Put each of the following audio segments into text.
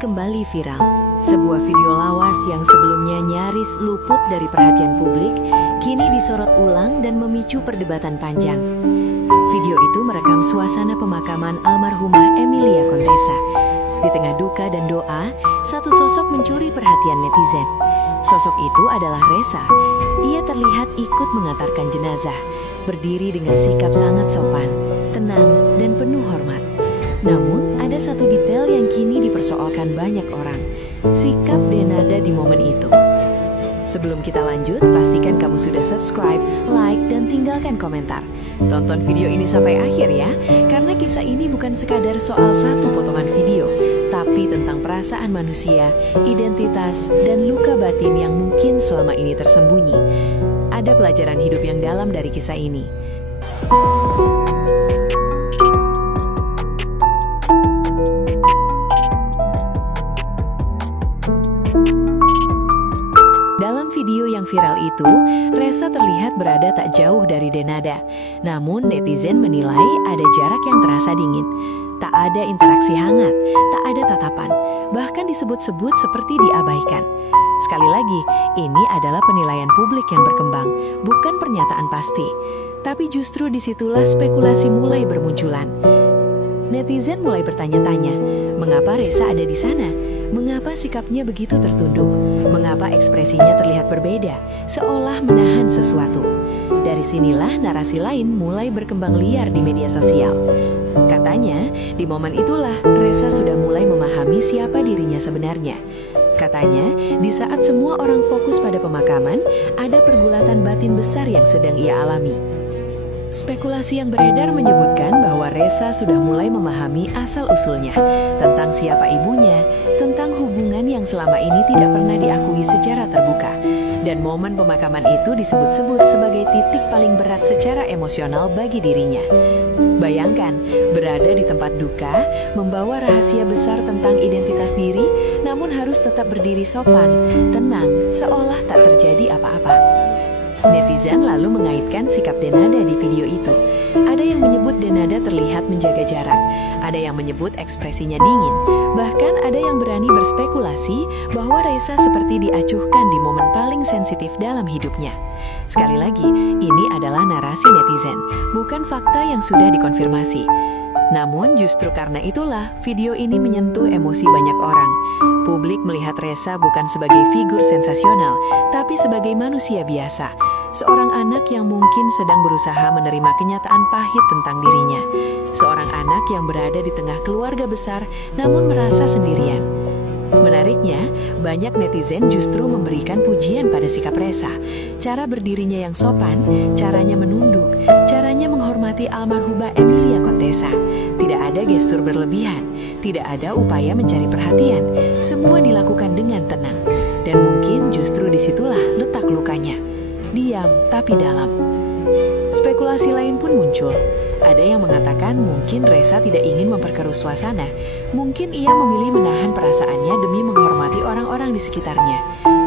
kembali viral. Sebuah video lawas yang sebelumnya nyaris luput dari perhatian publik, kini disorot ulang dan memicu perdebatan panjang. Video itu merekam suasana pemakaman almarhumah Emilia Contessa. Di tengah duka dan doa, satu sosok mencuri perhatian netizen. Sosok itu adalah Ressa. Ia terlihat ikut mengantarkan jenazah, berdiri dengan sikap sangat sopan, tenang, dan penuh hormat. Namun, ada satu detail yang kini dipersoalkan banyak orang, sikap Denada di momen itu. Sebelum kita lanjut, pastikan kamu sudah subscribe, like, dan tinggalkan komentar. Tonton video ini sampai akhir ya, karena kisah ini bukan sekadar soal satu potongan video, tapi tentang perasaan manusia, identitas, dan luka batin yang mungkin selama ini tersembunyi. Ada pelajaran hidup yang dalam dari kisah ini. Dalam video yang viral itu, Ressa terlihat berada tak jauh dari Denada. Namun netizen menilai ada jarak yang terasa dingin. Tak ada interaksi hangat, tak ada tatapan, bahkan disebut-sebut seperti diabaikan. Sekali lagi, ini adalah penilaian publik yang berkembang, bukan pernyataan pasti. Tapi justru disitulah spekulasi mulai bermunculan. Netizen mulai bertanya-tanya, mengapa Ressa ada di sana? Mengapa sikapnya begitu tertunduk? Mengapa ekspresinya terlihat berbeda, seolah menahan sesuatu? Dari sinilah narasi lain mulai berkembang liar di media sosial. Katanya, di momen itulah Ressa sudah mulai memahami siapa dirinya sebenarnya. Katanya, di saat semua orang fokus pada pemakaman, ada pergulatan batin besar yang sedang ia alami. Spekulasi yang beredar menyebutkan bahwa Ressa sudah mulai memahami asal-usulnya, tentang siapa ibunya, tentang hubungan yang selama ini tidak pernah diakui secara terbuka. Dan momen pemakaman itu disebut-sebut sebagai titik paling berat secara emosional bagi dirinya. Bayangkan, berada di tempat duka, membawa rahasia besar tentang identitas diri, namun harus tetap berdiri sopan, tenang, seolah tak terjadi apa-apa. Netizen lalu mengaitkan sikap Denada di video itu. Ada yang menyebut Denada terlihat menjaga jarak, ada yang menyebut ekspresinya dingin, bahkan ada yang berani berspekulasi bahwa Ressa seperti diacuhkan di momen paling sensitif dalam hidupnya. Sekali lagi, ini adalah narasi netizen, bukan fakta yang sudah dikonfirmasi. Namun justru karena itulah video ini menyentuh emosi banyak orang. Publik melihat Ressa bukan sebagai figur sensasional, tapi sebagai manusia biasa. Seorang anak yang mungkin sedang berusaha menerima kenyataan pahit tentang dirinya. Seorang anak yang berada di tengah keluarga besar, namun merasa sendirian. Menariknya, banyak netizen justru memberikan pujian pada sikap Ressa. Cara berdirinya yang sopan, caranya menunduk, caranya menghormati almarhumah Emilia Contessa. Tidak ada gestur berlebihan, tidak ada upaya mencari perhatian. Semua dilakukan dengan tenang. Dan mungkin justru disitulah letak lukanya. Diam tapi dalam. Spekulasi lain pun muncul. Ada yang mengatakan mungkin Ressa tidak ingin memperkeruh suasana. Mungkin ia memilih menahan perasaannya demi menghormati orang-orang di sekitarnya.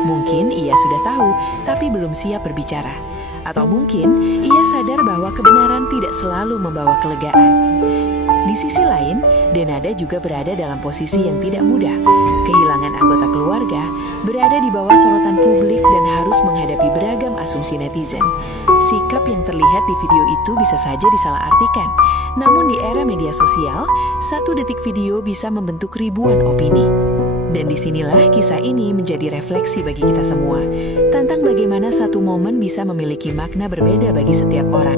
Mungkin ia sudah tahu, tapi belum siap berbicara. Atau mungkin ia sadar bahwa kebenaran tidak selalu membawa kelegaan. Di sisi lain, Denada juga berada dalam posisi yang tidak mudah. Kehilangan anggota keluarga, berada di bawah sorotan publik dan harus menghadapi beragam asumsi netizen. Sikap yang terlihat di video itu bisa saja disalahartikan. Namun di era media sosial, satu detik video bisa membentuk ribuan opini. Dan disinilah kisah ini menjadi refleksi bagi kita semua, tentang bagaimana satu momen bisa memiliki makna berbeda bagi setiap orang.